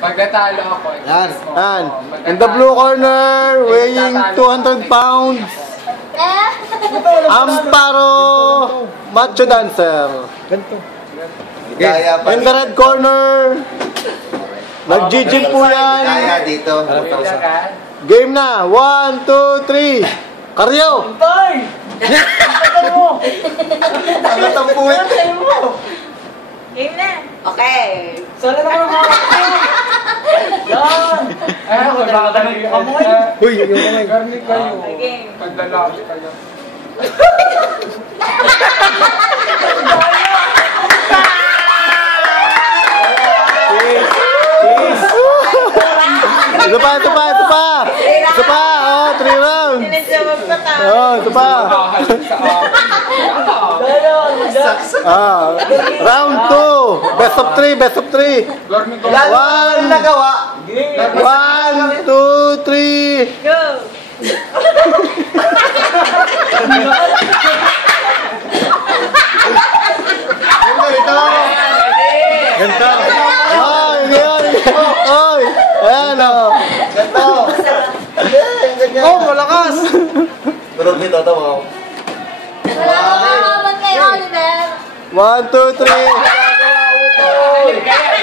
Pag natalo ako, yan. In the blue corner, weighing 200 pounds, Amparo Macho Dancer. Ganito. In the red corner, nag-gym po yan. Kaya dito. Game na. 1, 2, 3. Karyo! Nagatampuin. Game na. Okay. Sana naman mga yan. Ako, baka kayo. Uy, yung kamay. Garni kayo. Game. Paglalaki kayo. Isa pa. Isa pa. Oh, 3 rounds. Sinasabag pa tayo. Oh, isa pa. Round 2. Best of 3. Garni kayo. Lalo ang nagawa. 1, 2, 3. Go. Ganito. Oy, ngayon. Oy. Ayan, oh. Ganito. Oh, malakas. Durog nito, tama. Wala ka makaman kay Oliver. 1, 2, 3.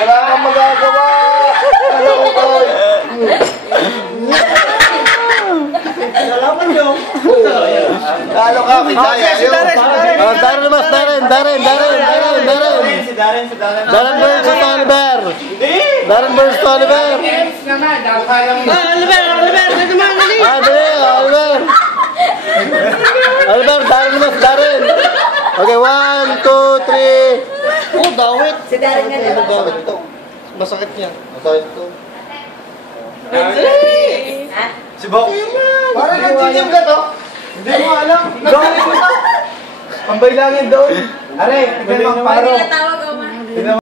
Wala kang magagawa. Alam ko ko. Nalaman nyo. Lalo ka, kaya yun. Oh, Darren mas, Darren. Si Darren. Darren versus Oliver. Darren versus Oliver. Games naman, daw ka lang. Oliver. Oliver, Darren mas, Darren. Okay, 1, 2, 3. Oh, dawit. Si Darren nga na. Masakit ito. Masakit niya. Masakit ito. Ha? Si Bok. Parang nag-gym ka to. Hindi mo alam. Gawin mo ito. Pambay lang yan doon. Are, tignan mo paro. Pag tinatawag ako ma.